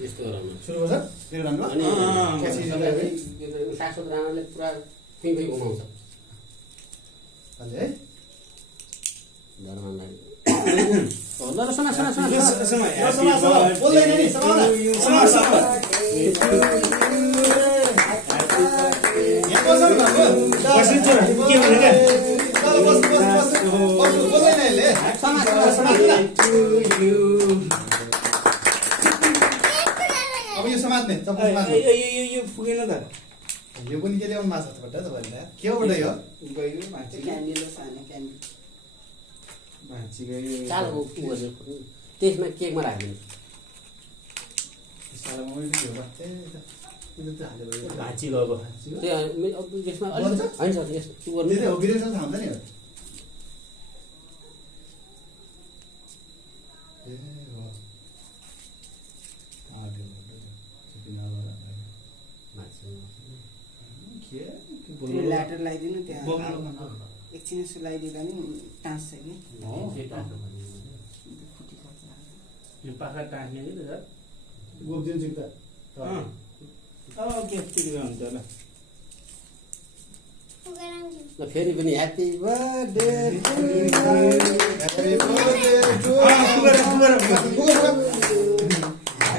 यस्तो गराउनु सुरु गर्छ मेरो राम्रो अनि शाश्वत राणाले पुरा पिङकै घुमाउँछ अलि है धर्मलाई ल सुना बोल्दैन नि समाउन यहाँ बस्नु भएको बसिन्छ के भने के बस बोल्दैन यसले अब यो समात्ने चप्पल समात्ने यो पुगेन त यो पनि के ल्याउनु माछा बट्टा तपाईँले के हो बट्टा यो गयो मान्छे क्यान्डी सानो क्यान्डी मान्छे गयो कालो त्यसमा केकमा राख्दिनु सालामा पनि के हो बा ए यो त हाले भयो भाँची गएको त्यसमा अलिक होइन सर यस्तो के गर्नु त्यही हो बिरेसन थाहा हुन्छ नि ए हो आdio त्यो ल्याटर लगाइदिनु त्यहाँ एकछिन यसो लगाइदिँदा नि टाँस्छ कि यो पाखा टाँस्ने कि त सर गोप्दिन्छु त के हुन्छ होला ल फेरि पनि happy birthday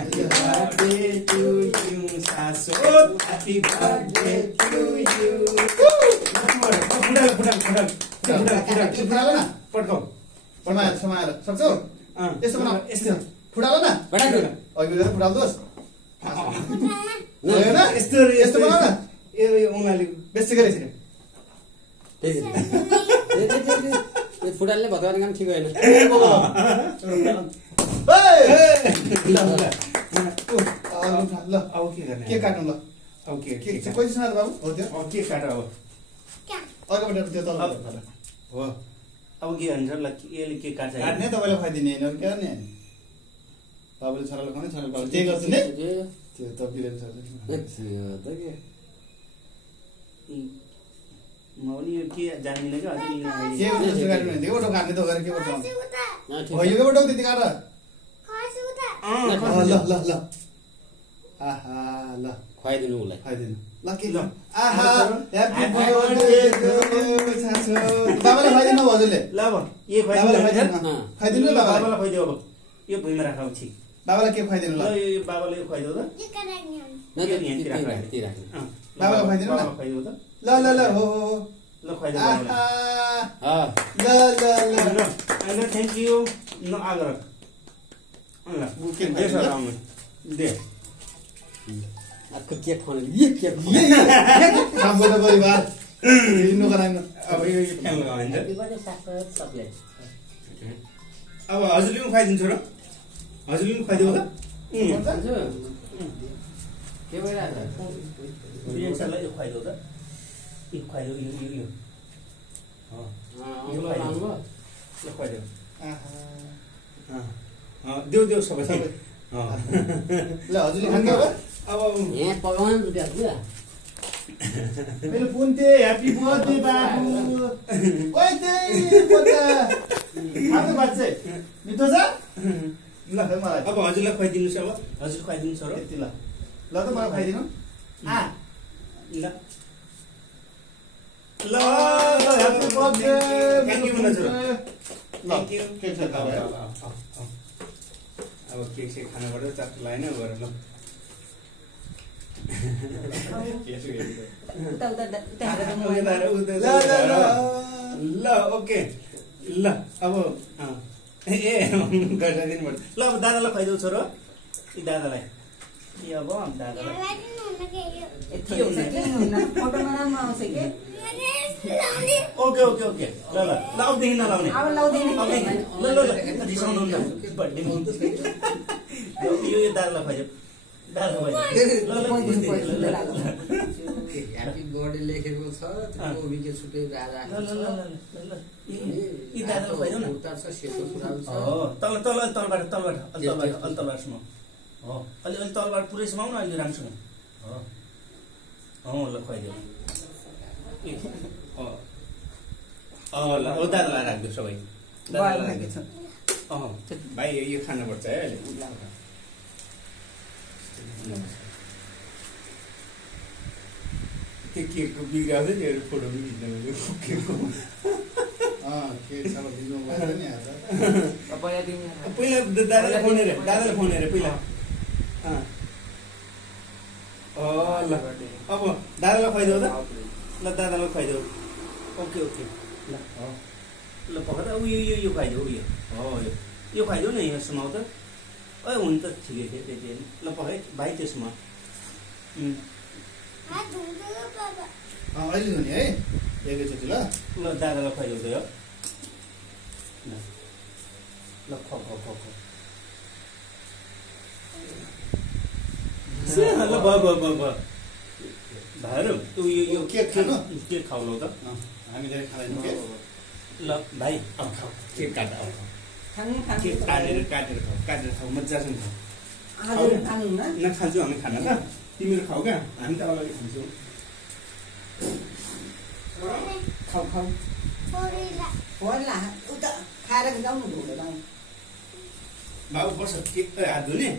Happy birthday to you, Sasot. Happy birthday to you. फुटालो न पड्काउ समाएर समाएर सक्छौ यस्तो बनाऊ यस्तो फुटालो न बडाइदिनु अघि गएर फुटाल्दोस् होइन यस्तो यस्तो बनाऊ न यो उनीहरूले बेसी गरे यसरी यो फुटालले भत्काउने काम ठिक होइन ल अब के गर्ने के काट्नु ल अब के के कति समाएर बाबु हो त्यो अब के काट अब अगाडिबाट त्यो तल हो अब के भन्छ ल यसले के काट्छ काट्ने तपाईँले खुवाइदिने होइन के गर्ने बाबुले छोराले खुवाउने छोराले बाबुले त्यही गर्छु नि त्यो त बिरेन सरले म पनि यो के जान्दिनँ क्या अझै के हो त्यस्तो गाडी भने त्यो बाटो काट्ने त गरेर के बाटो हो यो के बाटो त्यति काट ल ल ल आहा ल खुवाइदिनु उसलाई खुवाइदिनु ल के ल आहा ह्यापी बर्थडे सासो बाबाले खुवाइदिनु हजुरले ल अब ये बाबाले खुवाइदिनु खुवाइदिनु ल बाबाले बाबालाई खुवाइदियो अब यो भुइँमा राख छि बाबालाई के खुवाइदिनु ल ल यो बाबाले यो खुवाइदियो त बाबालाई खुवाइदिनु न बाबालाई खुवाइदियो त ल ल ल हो ल खुवाइदियो आहा बाबालाई ल ल ल ल थ्याङ्क यू न आग्रह ल के दे सर आउनु दे अर्को केक खुवाउने ये केक हाम्रो त परिवार हिँड्नु गराएन अब यो फ्यान लगाइन्छ सबले अब हजुरले पनि खुवाइदिन्छु र हजुरले पनि खुवाइदियो त के भइरहेको बिरेन सरलाई यो खुवाइदियो त यो खुवाइदियो यो यो यो छ लानुभयो ल खुवाइदियो आहा देऊ देऊ सबै ल हजुरले खानु अब अब यहाँ पकाउनु रुपियाँ पुरा मेरो पुन्ते ह्यापी बर्थडे बाबु ओइ त्यही बच्चा खानु बच्चे मिठो छ ल खै मलाई अब हजुरलाई खुवाइदिनुहोस् अब हजुर खुवाइदिनुहोस् र यति ल ल त मलाई खुवाइदिनु ल ल ह्यापी बर्थडे थ्याङ्क यू भन्नु ल थ्याङ्क यू केक छ खायो अब केक सेक खानु पर्यो चाट लाइन गएर ल ल ओके ल अब ए गरेर दिनुपर्छ ल अब दादालाई खुवाइदेऊ छोरो यी दादालाई ए अब दादालाई फोटोमा राम्रो आउँछ कि ओके ओके ओके ल ल ल अबदेखि नलाउने अब लाउँदैन ल ल ल रिसाउनु न बर्थडे यो दादालाई खुवाइदेऊ दादा ह्याप्पी बर्थडे लेखेको छ ओबीके छुट्टै राजा ल ल ल ल यी दादालाई खुवाइदेऊ न उता छ सेतो सुराउ छ हो तल तल तलबाट तलबाट अलि तलबाटसम्म हो अलि अलि तलबाट पुरै समाउ न अलि राम्रोसँग हो ल खुवाइदेऊ ल हो दादालाई राखिदियो सबै दादालाई राखिदियो भाइ यो खानुपर्छ है अहिले केकको बिग्राउँछ नि फोटो पनि खिच्न मैले केकको केक छ भिज्नु भयो नि आज पहिला तिमी पहिला दादालाई फोन हेरे पहिला ल अब दादालाई खुवाइदेऊ त ल दादालाई खुवाइदेऊ ओके ल ल पख त यो खुवाइदेऊ यो यो खुवाइदेऊ न यहाँ सुमाउ त हुन त ठिकै थियो त्यति ल पख भाइ त्यसमा अहिले हुने है एकैचोटि ल ल दादालाई खुवाइदेऊ त यो ल ख ल भयो भाइहरू यो केक खानु केक खाऊ त हामी धेरै खाँदैनौँ केक ल भाइ अब खाऊ केक काट अब केक काटेर खाऊ मजासँग खाऊ खान्छु हामी खाना ल तिमीहरू खाऊ क्या हामी त अगाडि खान्छौँ खाऊ होला उता खाएर जाउँ ढोलो लाउँ बाबु बस्छ केक हात धुने